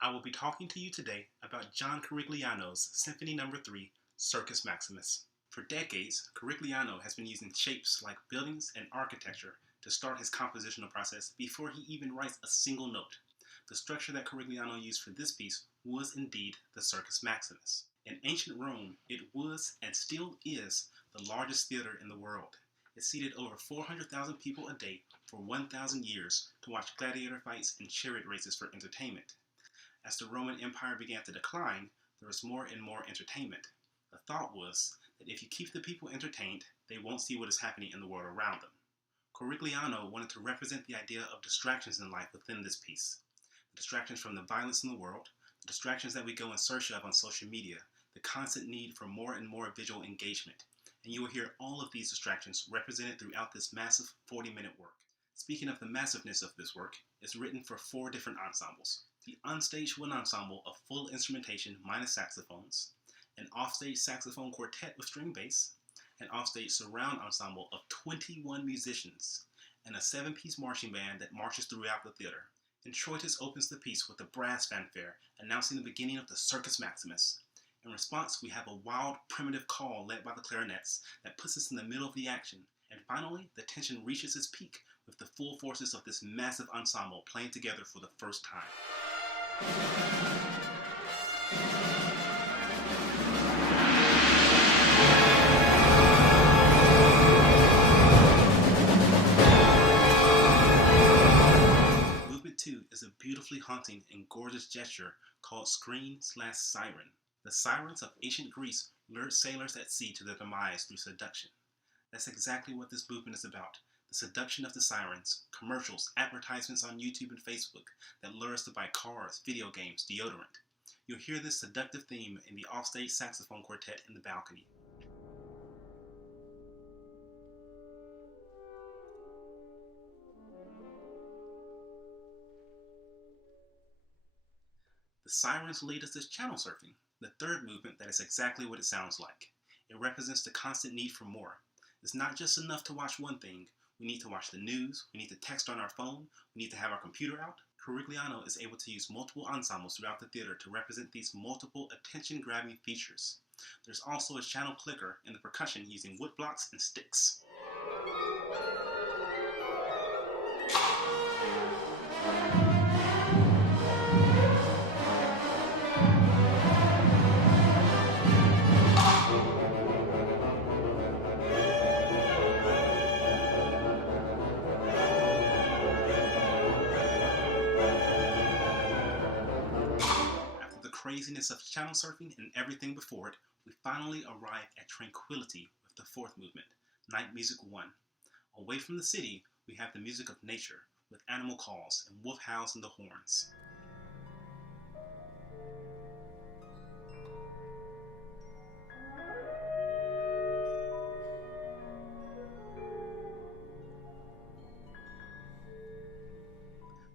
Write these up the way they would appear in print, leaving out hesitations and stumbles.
I will be talking to you today about John Corigliano's Symphony No. 3, Circus Maximus. For decades, Corigliano has been using shapes like buildings and architecture to start his compositional process before he even writes a single note. The structure that Corigliano used for this piece was indeed the Circus Maximus. In ancient Rome, it was and still is the largest theater in the world. It seated over 400,000 people a day for 1,000 years to watch gladiator fights and chariot races for entertainment. As the Roman Empire began to decline, there was more and more entertainment. The thought was that if you keep the people entertained, they won't see what is happening in the world around them. Corigliano wanted to represent the idea of distractions in life within this piece. The distractions from the violence in the world, the distractions that we go in search of on social media, the constant need for more and more visual engagement. And you will hear all of these distractions represented throughout this massive 40-minute work. Speaking of the massiveness of this work, it's written for 4 different ensembles. The Onstage Wind Ensemble of full instrumentation minus saxophones, an offstage saxophone quartet with string bass, an offstage surround ensemble of 21 musicians, and a 7-piece marching band that marches throughout the theater. Introitus opens the piece with a brass fanfare announcing the beginning of the Circus Maximus. In response, we have a wild, primitive call led by the clarinets that puts us in the middle of the action. And finally, the tension reaches its peak with the full forces of this massive ensemble playing together for the first time. Movement 2 is a beautifully haunting and gorgeous gesture called Scream/Siren. The sirens of ancient Greece lured sailors at sea to their demise through seduction. That's exactly what this movement is about. The seduction of the sirens, commercials, advertisements on YouTube and Facebook that lure us to buy cars, video games, deodorant. You'll hear this seductive theme in the offstage saxophone quartet in the balcony. The sirens lead us to channel surfing, the third movement that is exactly what it sounds like. It represents the constant need for more. It's not just enough to watch one thing. We need to watch the news, we need to text on our phone, we need to have our computer out. Corigliano is able to use multiple ensembles throughout the theater to represent these multiple attention-grabbing features. There's also a channel clicker in the percussion using wood blocks and sticks. Craziness of channel surfing and everything before it, we finally arrive at tranquility with the 4th movement, Night Music 1. Away from the city, we have the music of nature, with animal calls and wolf howls and the horns.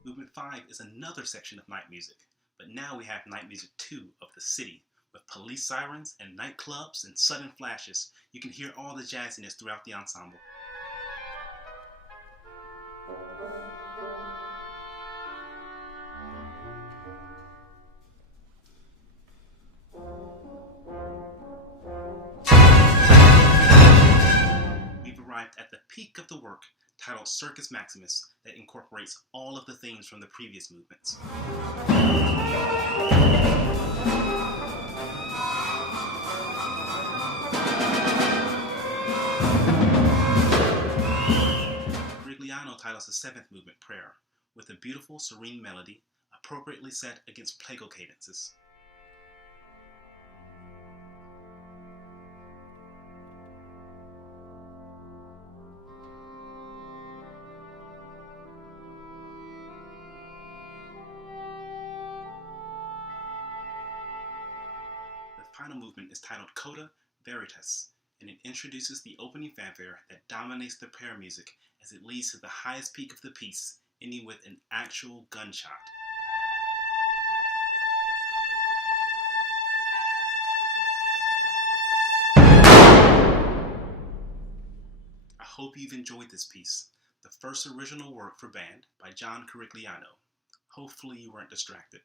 Movement 5 is another section of night music. But now we have Night Music 2 of the city, with police sirens and nightclubs and sudden flashes. You can hear all the jazziness throughout the ensemble. We've arrived at the peak of the work, titled Circus Maximus, that incorporates all of the themes from the previous movements. Corigliano titles the 7th movement Prayer, with a beautiful, serene melody, appropriately set against plagal cadences. The final movement is titled Coda, Veritas, and it introduces the opening fanfare that dominates the prayer music as it leads to the highest peak of the piece, ending with an actual gunshot. I hope you've enjoyed this piece, the first original work for band by John Corigliano. Hopefully you weren't distracted.